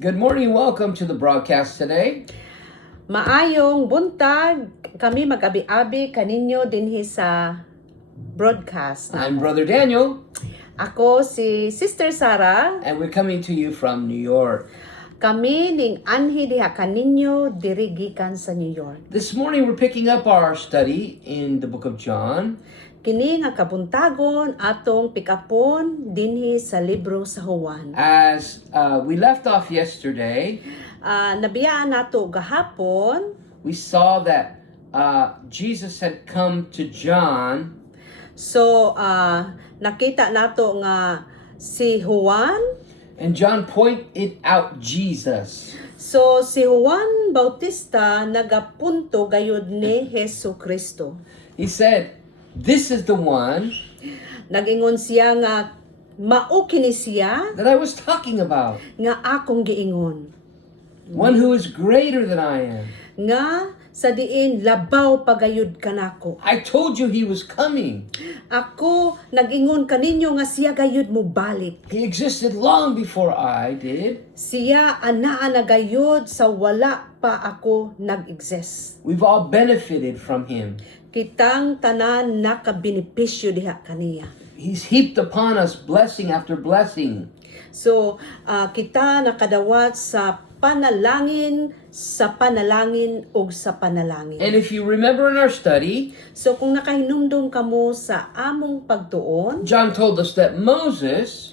Good morning, welcome to the broadcast today. Maayong buntag, kami mag-abi-abi kaninyo dinhi sa broadcast. I'm Brother Daniel, Ako si Sister Sarah. and we're coming to you from New York. Kami ning anhi diha kaninyo diri gikan sa New York. This morning we're picking up our study in the book of John, Kini nga kabuntagon atong pikapon dinhi sa libro sa Juan. as we left off yesterday. Nabiyaan nato gahapon. We saw that Jesus had come to John So nakita nato nga si Juan. and John pointed out Jesus. So si Juan Bautista nagapunto gayud ni Hesus Kristo. He said, "This is the one Nagingon siya nga mao kini siya that I was talking about, nga akong giingon. one who is greater than I am. Nga sa diin labaw pagayud kanako. I told you he was coming. Ako nagingon kaninyo nga siya gayud mo balik. He existed long before I did. Siya anaa na gayud sa wala pa ako nag-exist. We've all benefited from him. Kitang tanan nakabenepisyo diha kaniya. He's heaped upon us blessing after blessing. So, kita nakadawat sa panalangin, ug sa panalangin. And if you remember in our study, So, kung nakahinumdum kamo sa among pagtuon, John told us that Moses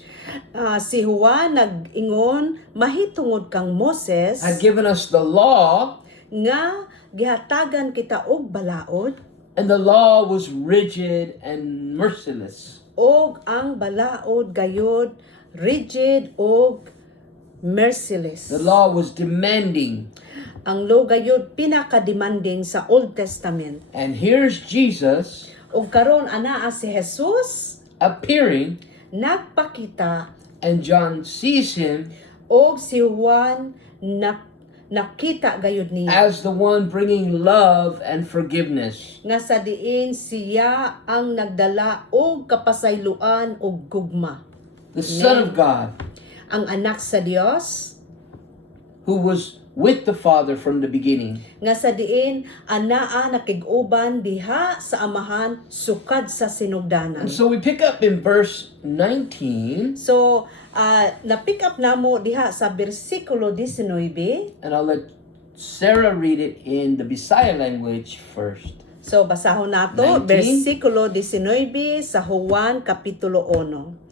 si Juan nag-ingon, mahitungod kang Moses, had given us the law, nga gihatagan kita og balaod, and the law was rigid and merciless. og ang balaod gayod, rigid og merciless. The law was demanding. Ang law gayud pinaka-demanding sa Old Testament. And here's Jesus Ug karon anaa si Jesus appearing, nagpakita, and John sees him og si Juan nakita gayud niya as the one bringing love and forgiveness. nga sa diin siya ang nagdala og kapasayloan og gugma. The Son of God, Ang anak sa Dios who was with the Father from the beginning. nga sa diin anaa nakig-uban diha sa amahan sukad sa sinugdanan. And so we pick up in verse 19, So, na-pick up namo diha sa bersikulo 19. and I'll let Sarah read it in the Bisaya language first. So, basahon nato, 19. bersikulo 19 sa Juan Kapitulo 1.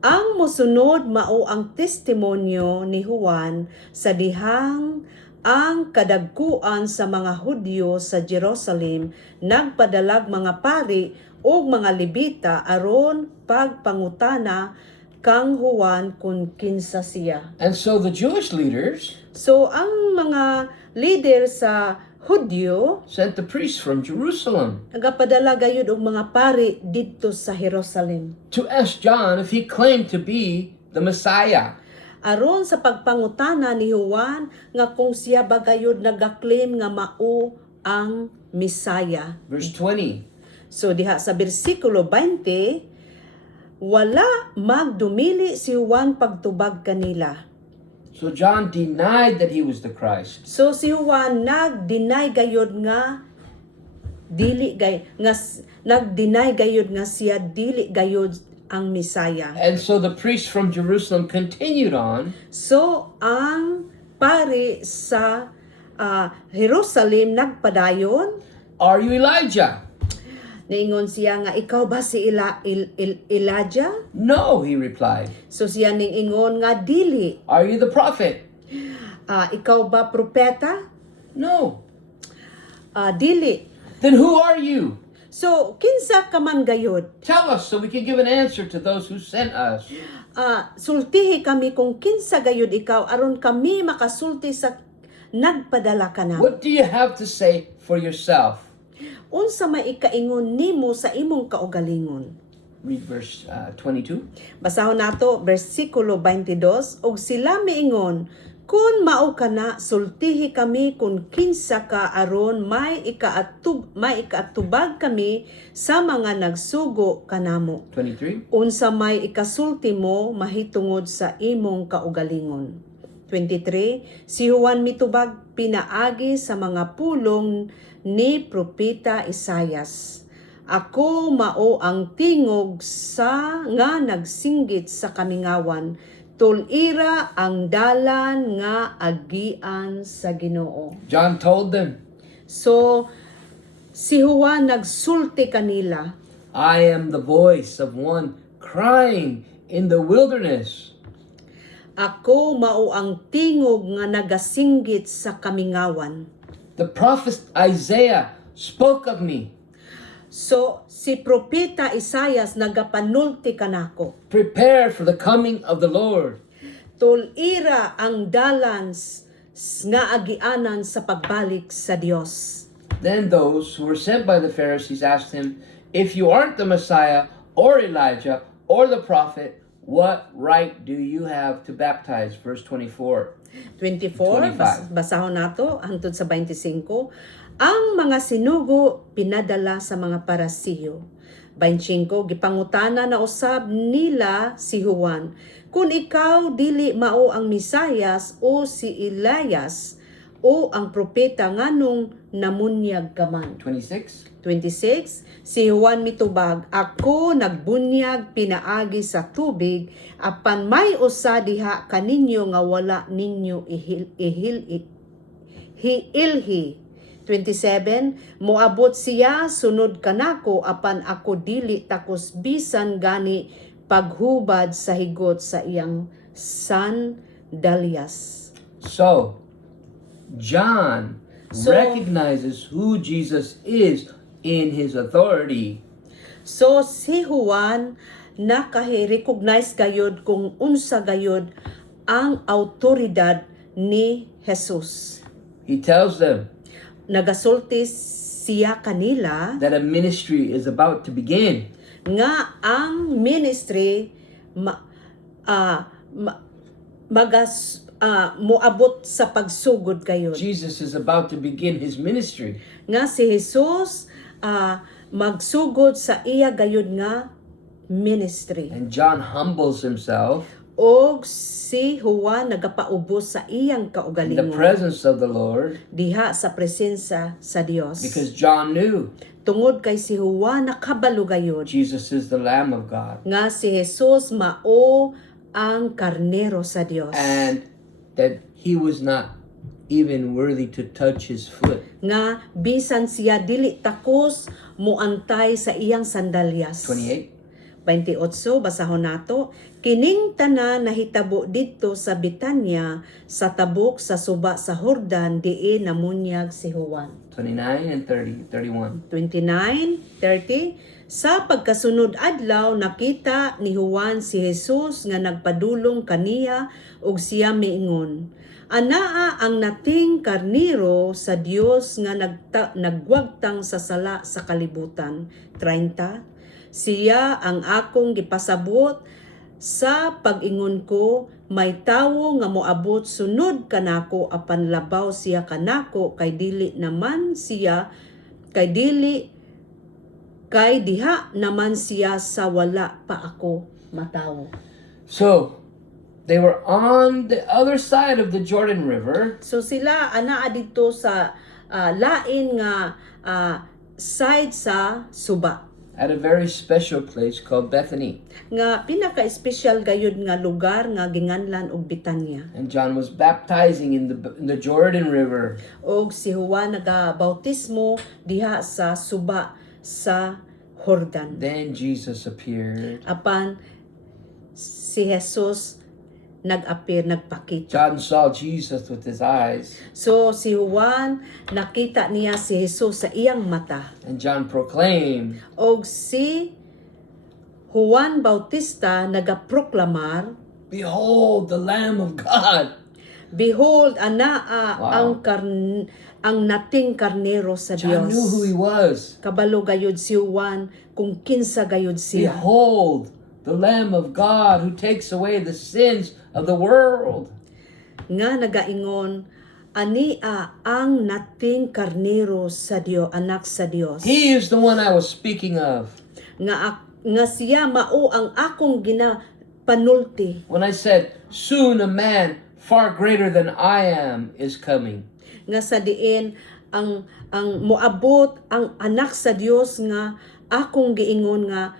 Ang mosunod mao ang testimonyo ni Juan sa dihang ang kadagkuan sa mga Hudyo sa Jerusalem nagpadalag mga pari o mga Levita aron pagpangutana kang Juan kung kinsa siya. And so the Jewish leaders So, ang mga leader sa Hudyo sent the priests from Jerusalem nagapadala gayud og mga pari didto sa Jerusalem to ask John if he claimed to be the Messiah. aron sa pagpangutana ni Juan nga kung siya ba gayud nagaklaim nga mao ang Misaya. Verse 20. So diha sa bersikulo 20, wala magdumili si Juan pagtubag kanila. So John denied that he was the Christ. So si Juan nag-deny gayud nga nag-deny gayud nga siya dili gayud ang Misaya. And so the priests from Jerusalem continued on, So, ang pari sa Jerusalem nagpadayon, "Are you Elijah?" niingon siya nga, ikaw ba si Elijah? "No," he replied. So siya niingon nga, dili. "Are you the prophet?" Ikaw ba propeta? "No." Dili. "Then who are you? So, kinsa ka man gayod? Tell us so we can give an answer to those who sent us." Sultihi kami kung kinsa gayod ikaw, aron kami makasulti sa nagpadala ka na. What do you have to say for yourself? Unsa may ikaingon nimo sa imong kaugalingon? Read verse 22. Basahon nato bersikulo 22, og sila miingon, kun mao kana sultihi kami kung kinsa ka aron may ikaatubag kami sa mga nagsugo kanamo. 23. Unsa may ikasulti mo mahitungod sa imong kaugalingon. 23, si Juan mitubag pinaagi sa mga pulong ni Propeta Isayas. Ako mao ang tingog sa nga nagsinggit sa kamingawan, tulira ang dalan nga agian sa Ginoo. John told them, So, si Juan nagsulti kanila. I am the voice of one crying in the wilderness. Ako mao ang tingog nga nagasinggit sa kamingawan. The prophet Isaiah spoke of me. So, si Propeta Isayas nagapanulti kanako. Prepare for the coming of the Lord. Tulira ang dalan nga agianan sa pagbalik sa Dios. Then those who were sent by the Pharisees asked him, if you aren't the Messiah or Elijah or the prophet, what right do you have to baptize? Verse 24. 24, 25. basahon nato hangtod sa 25. Ang mga sinugo pinadala sa mga parasiyo. 25, gipangutana na usab nila si Juan, kung ikaw dili mao ang Misayas o si Elias o ang propeta nganong namunyag ka man. 26. 26, si Juan mitubag, ako nagbunyag pinaagi sa tubig, apan may usa diha kaninyo nga wala ninyo hiilhi. 27, moabot siya sunod kanako, apan ako dili takos bisan gani paghubad sa higot sa iyang sandalyas. So, John So- recognizes who Jesus is in his authority. So si Juan nakahi-recognize gayud kung unsa gayud ang autoridad ni Jesus. He tells them Nagasulti siya kanila that a ministry is about to begin. nga ang ministry moabot sa pagsugod gayud. Jesus is about to begin his ministry. Nga si Jesus magsugod sa iya gayud nga ministry. And John humbles himself Og si Juan nagapaubos sa iyang in the kaugalingon presence of the Lord diha sa presensya sa Dios. because John knew Tungod kay si Juan nakabalo gayud Jesus is the Lamb of God nga si Jesus mao ang karnero sa Dios. and that he was not even worthy to touch his foot. Nga bisan siya dili takos muantay sa iyang sandalyas. 28. 28, basahon nato. Kining tanan nahitabo didto sa Betania sa tabok sa suba sa Jordan diin namunyag si Juan. 29 and 30, 31. 29, 30. Sa pagkasunod adlaw nakita ni Juan si Jesus nga nagpadulong kaniya ug siya miingon, anaa ang nating karniro sa Dios nga nagwagtang sa sala sa kalibutan. 30. Siya ang akong gipasabot sa pag-ingon ko, may tawo nga moabot sunod kanako apan labaw siya kanako kay dili naman siya kay diha naman siya sa wala pa ako matawo. So, they were on the other side of the Jordan River, So sila anaa dito sa lain nga side sa suba at a very special place called Bethany. nga pinaka-espesyal gayud nga lugar nga ginganlan og Betania. And John was baptizing in the Jordan River. Og si Juan nagabautismo diha sa suba sa Jordan. Then Jesus appeared. Apan si Jesus nag-appear, nagpakita. John saw Jesus with his eyes, So si Juan nakita niya si Jesus sa iyang mata. and John proclaimed, Og si Juan Bautista nagaproklamar, "Behold the Lamb of God." behold anaa Wow. ang nating karnero sa John Dios. knew who he was. Kabalo gayud si Juan kung kinsa gayud siya. Behold the Lamb of God who takes away the sins of the world. Nga nagaingon, ania ang nating karnero sa Dios, anak sa Dios. He is the one I was speaking of. Nga siya mao ang akong ginapanulti. When I said, soon a man far greater than I am is coming. Nga sa diin ang moabot ang anak sa Dios nga akong giingon nga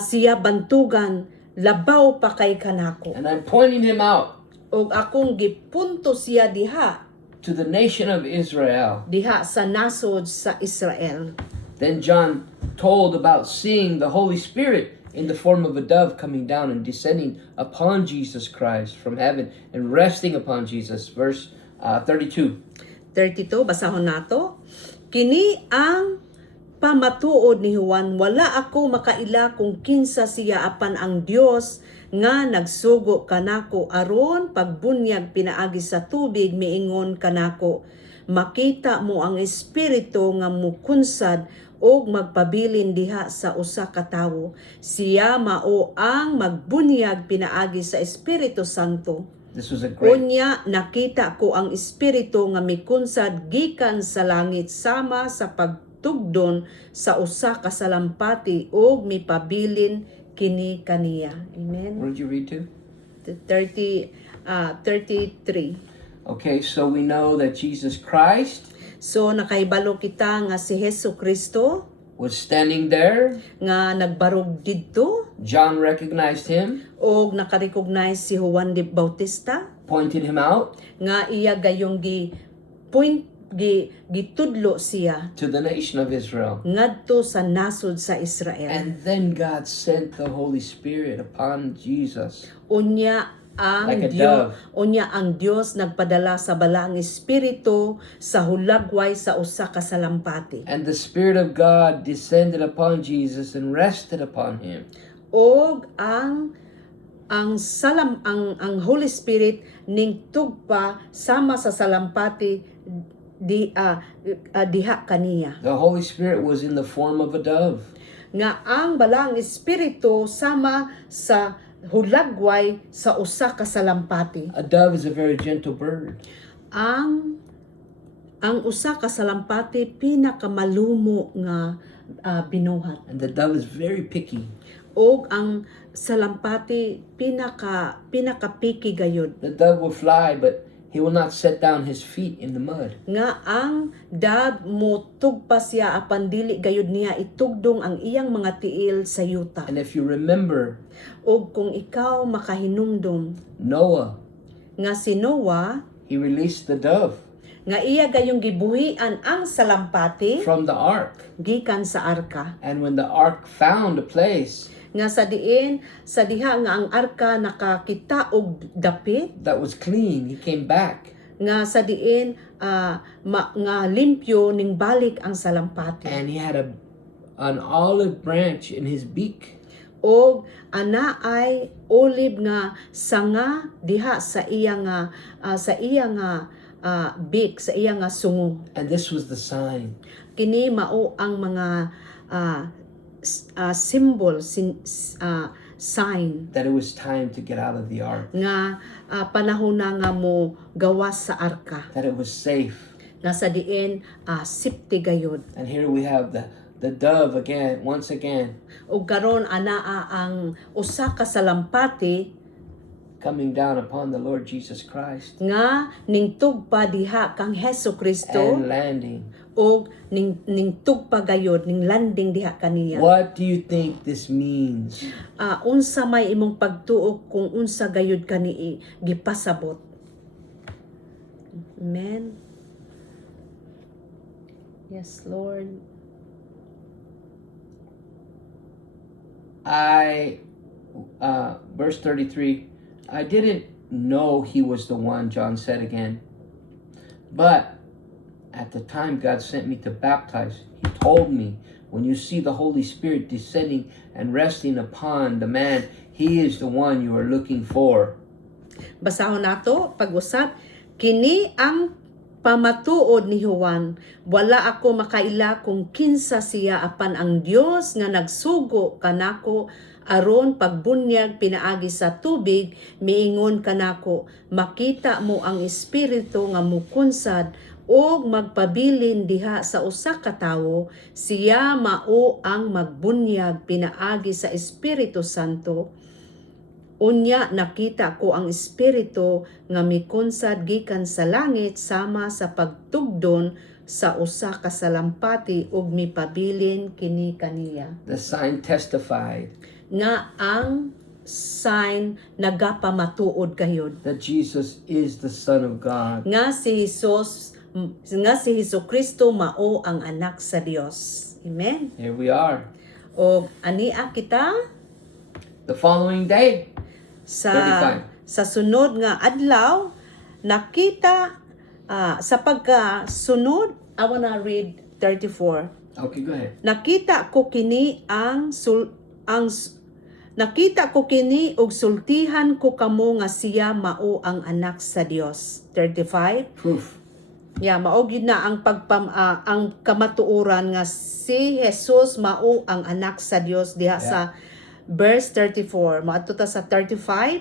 siya bantugan labaw pa kay kanako. And I'm pointing him out Og akong gipunto siya diha to the nation of Israel. sa nasod sa Israel. Then John told about seeing the Holy Spirit in the form of a dove coming down and descending upon Jesus Christ from heaven and resting upon Jesus. Verse 32. 32, basahon nato. Kini ang pamatuod ni Juan, wala ako makaila kung kinsa siya apan ang Dios nga nagsugo kanako aron pagbunyag pinaagi sa tubig miingon kanako. Makita mo ang espiritu nga mukunsad og magpabilin diha sa usa ka tawo. Siya mao ang magbunyag pinaagi sa Espiritu Santo. This was a great Unya nakita ko ang espiritu nga mikunsad gikan sa langit sama sa pagtugdon sa usa ka salampati ug mipabilin kini kaniya. Amen. What did you read to? 33. Okay, so we know that Jesus Christ So nakahibalo kita nga si Hesus Kristo was standing there. nga nagbarog didto John recognized him, og nakarecognize si Juan de Bautista pointed him out nga iya gayong gitudlo siya to the nation of Israel. ngadto sa nasod sa Israel. And then God sent the Holy Spirit upon Jesus. Unya ang Like a Dios, dove. unya ang Dios nagpadala sa balaang espiritu sa hulagway sa usa ka salampati. And the Spirit of God descended upon Jesus and rested upon him. Og ang Holy Spirit ning tugpa sama sa salampati diha kaniya. The Holy Spirit was in the form of a dove. Nga ang balaang espiritu sama sa hulagway sa usa ka salampati. A dove is a very gentle bird. Ang usa ka salampati pinakamalumo nga binuhat. And the dove is very picky. Og ang salampati pinaka-picky gayud. The dove will fly, but he will not set down his feet in the mud. Nga ang dove mo tugpa siya apan dili gayud niya itugdong ang iyang mga tiil sa yuta. And if you remember, Og kung ikaw makahinumdom Noah, nga si Noah he released the dove nga iya gayong gibuhian ang salampati from the ark. gikan sa arka. And when the ark found a place Nga sa diha nga ang arka nakakita og dapit, that was clean, he came back. nga sa diin nga limpyo ning balik ang salampati. And he had an olive branch in his beak. Og ana ay olive nga sanga diha sa iya nga beak, sa iya nga sungo. And this was the sign Kini mao ang mga symbol, sign that it was time to get out of the ark, nga panahon na nga mo gawas sa arka. that it was safe. Nga sa diin safety gayud. And here we have the dove again, once again, Ug karon anaa ang usa ka salampati coming down upon the Lord Jesus Christ nga ning tugpa diha kang Hesus Kristo and landing. og ning tugpa gayod ning landing diha kaniya. What do you think this means? Unsa may imong pagtuo kung unsa gayud kani gipasabot. Amen. Yes, Lord. Verse 33, I didn't know he was the one, John said again. But at the time God sent me to baptize, he told me, when you see the Holy Spirit descending and resting upon the man, he is the one you are looking for. Basahon nato pag-usap, kini ang pamatuod ni Juan, wala ako makaila kung kinsa siya apan ang Dios nga nagsugo kanako aron pagbunyag pinaagi sa tubig miingon kanako, makita mo ang espiritu nga mukunsad og magpabilin diha sa usa ka tawo, siya mao ang magbunyag pinaagi sa Espiritu Santo. Unya nakita ko ang espiritu nga mikunsad gikan sa langit sama sa pagtugdon sa usa ka salampati ug mipabilin kini kaniya. The sign testified Nga ang sign nagapamatuod kayod that Jesus is the Son of God. nga si Hesukristo mao ang anak sa Dios. Amen. Here we are. O ania kita The following day, sa 35. sa sunod nga adlaw nakita sa pagkasunod. I wanna read 34. Okay, go ahead. Nakita ko kini nakita ko kini ug sultihan ko kamo nga siya mao ang anak sa Dios. 35. Proof. Mao gyud na ang ang kamatuoran nga si Jesus mao ang anak sa Dios diha sa verse 34. Maadto ta sa 35.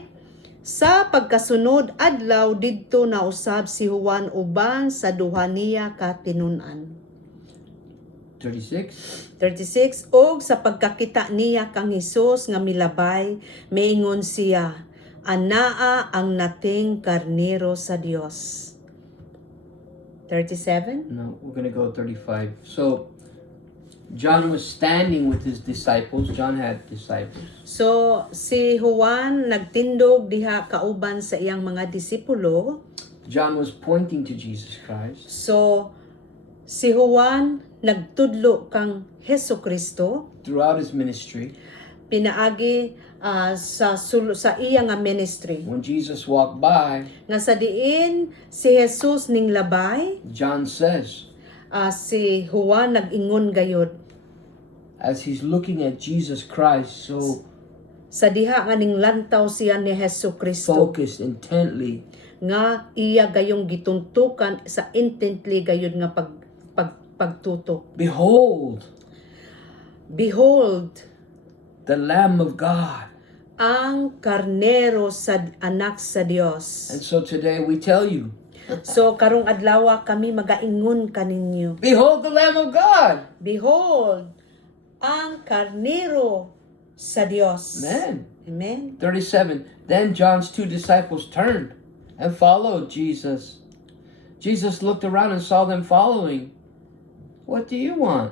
Sa pagkasunod adlaw didto nausab si Juan uban sa duha niya ka tinun-an. 36. 36. Og sa pagkakita niya kang Hesus nga milabay, miingon siya, anaa ang nating karnero sa Dios. 37. No, we're going to go 35. So, John was standing with his disciples. John had disciples. So si Juan nagtindog diha kauban sa iyang mga disipulo. John was pointing to Jesus Christ. So si Juan nagtudlo kang Hesukristo Throughout his ministry, pinaagi sa iya nga ministry. when Jesus walked by, Nga sa diin si Jesus ning labay, John says, si Juan nag-ingon gayud as he's looking at Jesus Christ, so sa diha nga ning lantaw siya ni Hesukristo focused intently, nga iya gayong gituntukan sa intently gayud nga pagtutok. behold, Behold, the Lamb of God. ang karnero sa anak sa Dios. And so today we tell you, So karong adlaw kami magaingon kaninyo. behold the Lamb of God. Behold, ang karnero sa Dios. Amen. Amen. 37. Then John's two disciples turned and followed Jesus. Jesus looked around and saw them following. What do you want?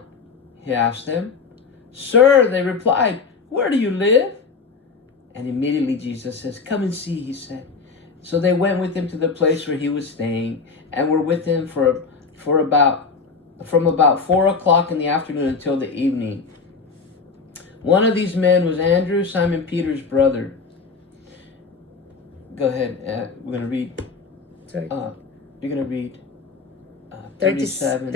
He asked them. Sir, they replied, where do you live? And immediately Jesus says, come and see, he said. So they went with him to the place where he was staying and were with him from about 4 o'clock in the afternoon until the evening. One of these men was Andrew, Simon Peter's brother. Go ahead. We're going to read. Sorry. You're going to read 37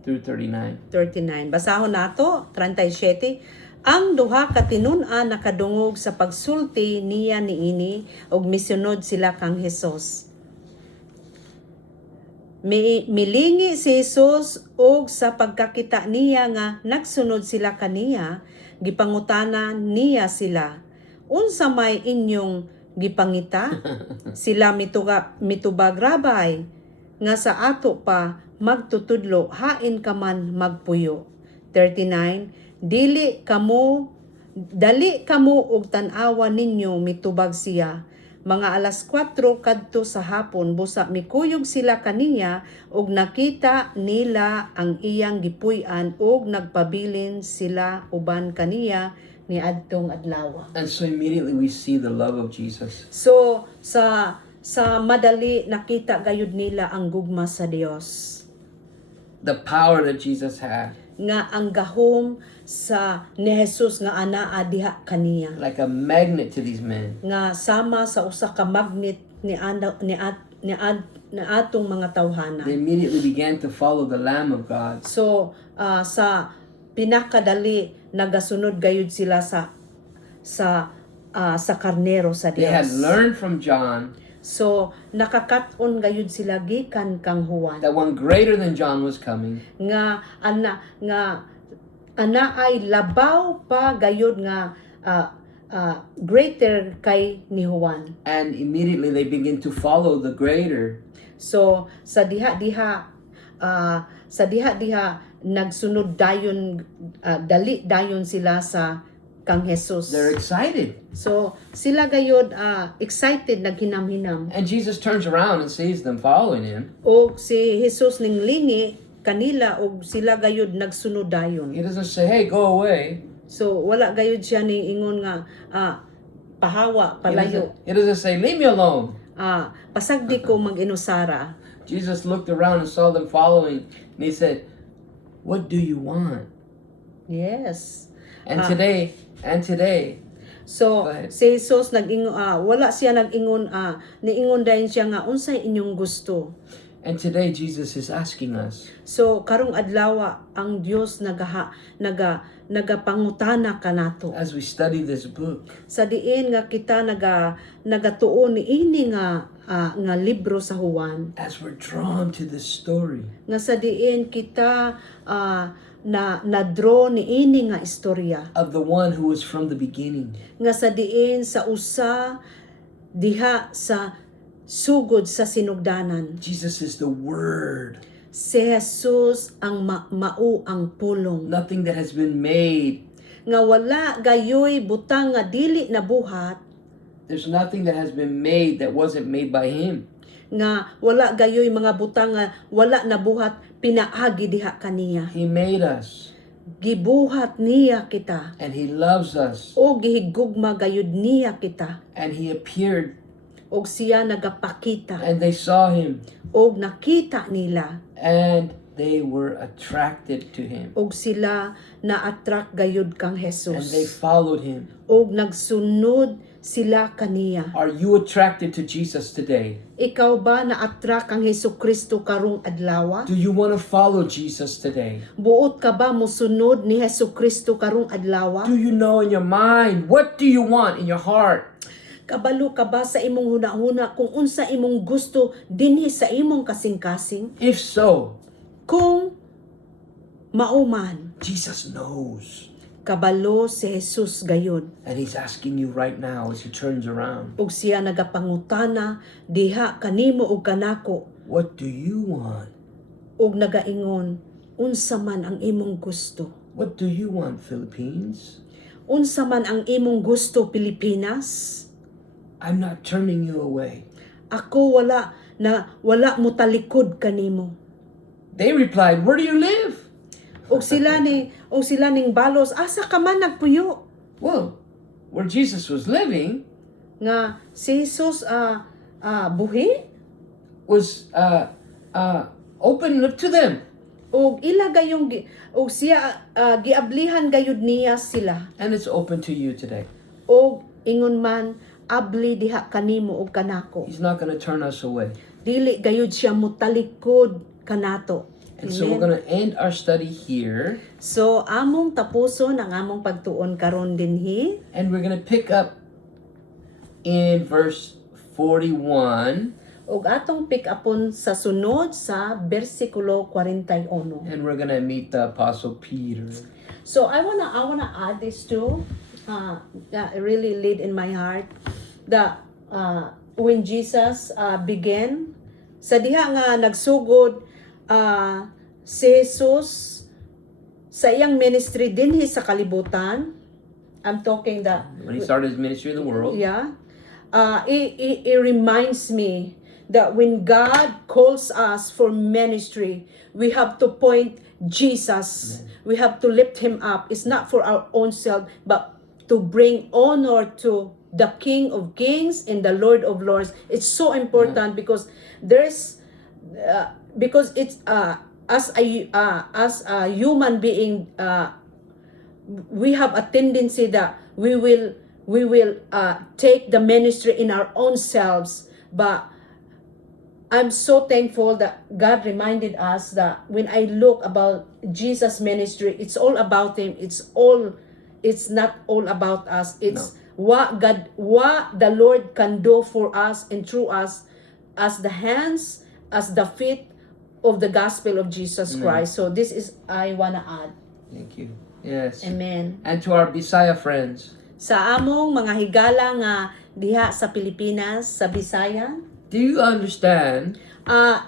through 39. 39. Basahon nato 37. Ang duha ka tinun-an nakadungog sa pagsulti niya niini og misunod sila kang Hesus. Milingi si Jesus og sa pagkakita niya nga nagsunod sila kaniya, gipangutana niya sila, unsa may inyong gipangita? Sila mitubag rabay, nga sa ato pa magtutudlo, hain ka man magpuyo. 39. Dali kamo og tan-awa ninyo mitubag siya. Mga alas 4 kadto sa hapon busa mikuyog sila kaniya og nakita nila ang iyang gipuy-an og nagpabilin sila uban kaniya ni adtong adlaw. And so immediately we see the love of Jesus. So sa madali nakita gayud nila ang gugma sa Dios. The power that Jesus had. Nga ang gahom sa ni Jesus nga anaa diha kaniya. Like a magnet to these men. Nga sama sa usa ka magnet ni atong mga tawhana. They immediately began to follow the Lamb of God. So sa pinakadali nagasunod gayud sila sa karnero sa They had Dios. learned from John So nakakat-on gayud sila gikan kang Juan. that one greater than John was coming. Nga ana ay labaw pa gayud nga greater kay ni Juan. And immediately they begin to follow the greater. So sa diha nagsunod dayon dali dayon sila sa kang Jesus. They're excited. So sila gayud excited naghinam-hinam. And Jesus turns around and sees them following him. O si Jesus ning lingi kanila og sila gayud nagsunod dayon. He doesn't say, hey, go away. So wala gayud siya ning ingon nga pahawa, palayo. He doesn't say, leave me alone. Pasagdi ko mag-inusara. Jesus looked around and saw them following, and he said, what do you want? Yes. And today, So Go ahead. si Jesus nag-ingon wala siya nag-ingon niingon dayon siya nga unsay inyong gusto. and today Jesus is asking us, So karong adlaw ang Dios nagapangutana kanato. as we study this book, Sa diin nga kita nagatuon ni ini nga libro sa Juan. as we're drawn to this story, Nga sa diin kita na-draw ni ini nga istorya. of the one who was from the beginning, Nga sa diin sa usa diha sa sugod sa sinugdanan. Jesus is the Word. Si Jesus ang mao ang pulong. Nothing that has been made. Nga wala gayoy butang nga dili nabuhat. There's nothing that has been made that wasn't made by Him. Nga wala gayoy mga butang nga wala nabuhat pinaagi diha kaniya. He made us, Gibuhat niya kita. and He loves us, O gihigugma gayud niya kita. and He appeared, Og siya nagapakita. and they saw Him, Og nakita nila. and they were attracted to Him, Og sila na-attract gayud kang and they Jesus. followed Him. Og nagsunod sila kaniya. Are you attracted to Jesus today? Ikaw ba na-attract kang Hesukristo karong adlaw? Do you want to follow Jesus today? Buot ka ba mosunod ni Hesukristo karong adlaw? Do you know in your mind, what do you want in your heart? Kabalo ka ba sa imong hunahuna kung unsa imong gusto dinhi sa imong kasing-kasing? If so, Kung mauman, Jesus knows. kabalo si Jesus gayon. And He's asking you right now as He turns around, Ug siya nagapangutana diha kanimo ug kanako what do you want? ug nagaingon unsa man ang imong gusto. What do you want, Philippines? Unsa man ang imong gusto, Pilipinas? I'm not turning you away. Ako wala mo talikod kanimo. They replied, where do you live? Og sila ning balos asa ka man nagpuyo. Well, where Jesus was living Nga si Jesus buhi was open up to them. og ila gayong og siya giablihan gayud niya sila. And it's open to you today. Og ingon man abli diha kanimo og kanako. He's not going to turn us away. Dili gayud siya mutalikod kanato. And so we're going to end our study here. So among tapuson ang among pagtuon karon dinhi. And we're going to pick up in verse 41. Og atong pick upon sa sunod sa bersikulo 41. And we're going to meet the Apostle Peter. So I wanna add this too. That really laid in my heart that when Jesus began sa diha nga nagsugod si Jesus sa iyang ministry dinhi sa kalibutan. I'm talking that When He started His ministry in the world, yeah. It reminds me that when God calls us for ministry, we have to point Jesus. We have to lift Him up. It's not for our own self, but to bring honor to the King of Kings and the Lord of Lords. It's so important because it's as a human being, we have a tendency that we will take the ministry in our own selves, but I'm so thankful that God reminded us that when I look about Jesus' ministry, it's all about Him. It's not all about us. It's what the Lord can do for us and through us as the hands, as the feet of the gospel of Jesus Christ. So this is I wanna add. thank you. Yes. Amen. And to our Bisaya friends, Sa among mga higala nga diha sa Pilipinas, sa Bisaya, do you understand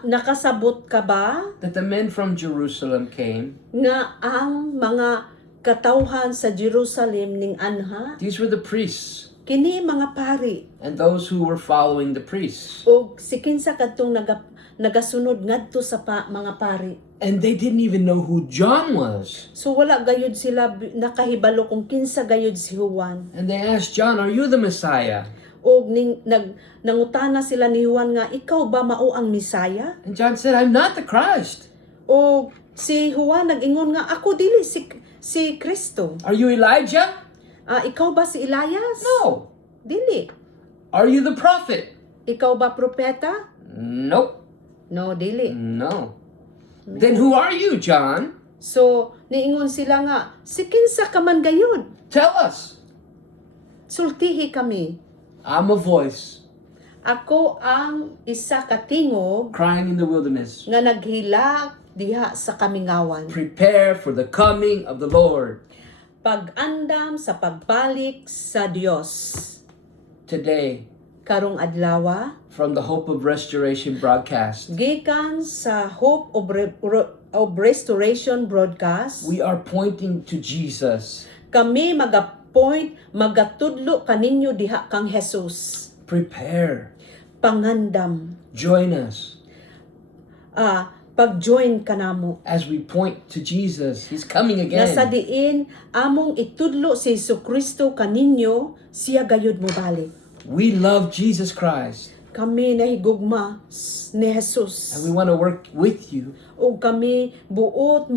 nakasabot ka ba that the men from Jerusalem came nga ang mga katawhan sa Jerusalem ning anha. These were the priests Kini mga pari and those who were following the priests. o si kinsa kadtong nagasunod ngadto sa mga pari. And they didn't even know who John was. So wala gayud sila nakahibalo kung kinsa gayud si Juan. And they asked John, "Are you the Messiah?" O nangutana sila ni Juan nga, ikaw ba mao ang Misaya? And John said, "I'm not the Christ." O si Juan nag-ingon nga, ako dili si Kristo. "Are you Elijah?" Ikaw ba si Elias? "No." Dili. "Are you the prophet?" Ikaw ba propeta? "Nope." No, dili. "No." "Then who are you, John? So, niingon sila nga, si kinsa ka man gayud? Tell us." Sultihi kami. "I'm a voice Ako ang isa ka tingog crying in the wilderness. nga naghilak diha sa kamingawan. Prepare for the coming of the Lord." Pag-andam sa pagbalik sa Dios. Today, Karong adlaw, from the Hope of Restoration broadcast, gikan sa Hope of Restoration broadcast, we are pointing to Jesus. kami magatudlo kaninyo diha kang Jesus. Prepare. Pangandam. Join us Pag-join ka namo. as we point to Jesus. He's coming Nga sa again. diin, among itudlo si Jesucristo kaninyo, siya gayud mo balik. We love Jesus Christ, Kami nahigugma ni Jesus. and we want to work with you O kami buot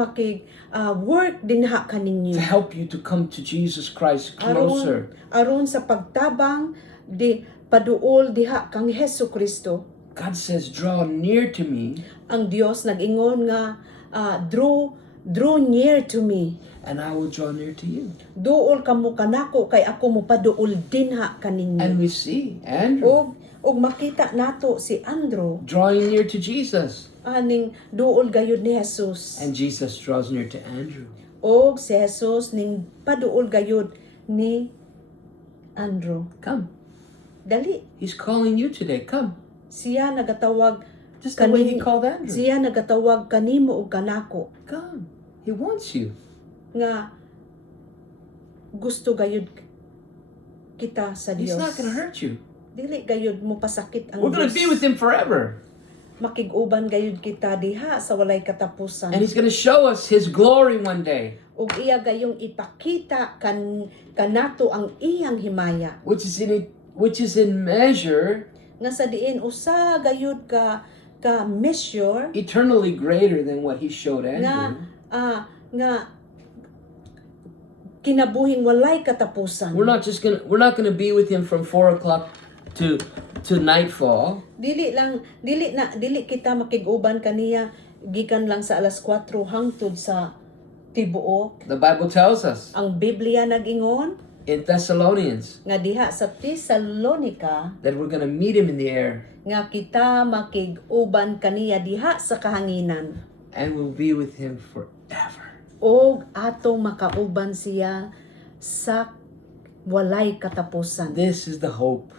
work dinha kaninyo. to help you to come to Jesus Christ closer. Aron sa pagtabang di paduol diha kang Jesucristo. God says, "Draw near to me, Ang Dios nag-ingon nga draw near to me. and I will draw near to you." Duol kamo kanako kay ako mo paduol dinha kaninyo. And we see Andrew Og makita nato si Andrew drawing near to Jesus, aning duol gayud ni Jesus. and Jesus draws near to Andrew. Og si Jesus ning paduol gayud ni Andrew. Come. Dali, He's calling you today. Come. siya nagatawag Just the way he called Andrew. siya nagatawag kanimo ug kanako Come. He wants you. nga gusto gayud kita sa He's Dios. not going to hurt you. Dili gayud mo pasakit ang We're going to be with him forever. Makig-uban gayud kita diha sa walay katapusan. And he's going to show us his glory one day, Ug iya gayong ipakita kanato ang iyang himaya. which is in measure Nga sa diin usa gayud ka measure eternally greater than what he showed nga Andrew. nga kinabuhing walay katapusan. We're not going to be with him from 4 o'clock to nightfall. Dili kita makig-uban kaniya gikan lang sa alas 4 hangtod sa tibuok. The Bible tells us Ang Biblia nag-ingon in Thessalonians nga diha sa Tesalonica that we're going to meet him in the air, nga kita makig-uban kaniya diha sa kahanginan. and we'll be with him forever. Og atong makauban siya sa walay katapusan. This is the hope.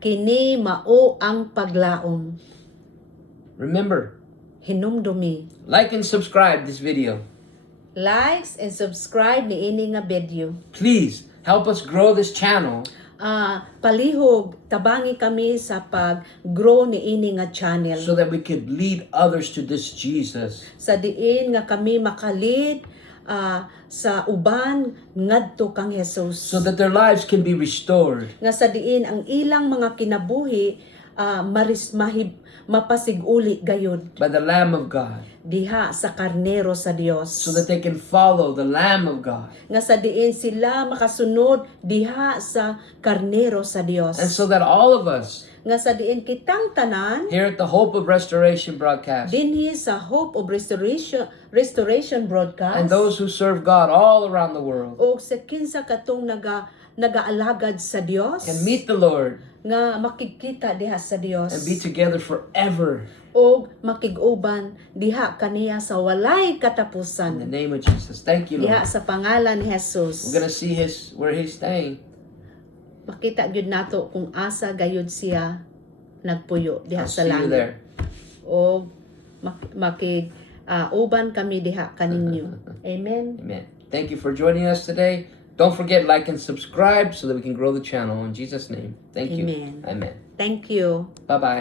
Kini mao ang paglaom. Remember, Hinumdumi. like and subscribe this video. Likes and subscribe ni ini nga video. Please help us grow this channel Palihog, tabangi kami sa pag-grow ni ini nga channel. so that we could lead others to this Jesus. Sa diin nga kami makalid sa uban ngadto kang Jesus. So that their lives can be restored. Nga sa diin ang ilang mga kinabuhi mapasiguli gayud By the Lamb of God, diha sa karnero sa Dios. so that they can follow the Lamb of God, Nga sa diin sila makasunod diha sa karnero sa Dios. and so that all of us Nga sa diin kitang tanan here at the Hope of Restoration broadcast, dinhi sa Hope of Restoration broadcast and those who serve God all around the world, o sa kinsa katong nagaalagad sa Dios can meet the Lord nga makikita diha sa Dios and be together forever o makig-uban diha kaniya sa walay in the katapusan name of Jesus. Thank you, diha Lord. sa pangalan ni Jesus. We're gonna see where he's staying. Makita gyud nato kung asa gayud siya nagpuyo diha I'll sa see you langit. there. O makig uban kami diha kaninyo. Amen. Amen. Thank you for joining us today. Don't forget, like and subscribe so that we can grow the channel. In Jesus' name, thank you. Amen. Amen. Thank you. Bye-bye.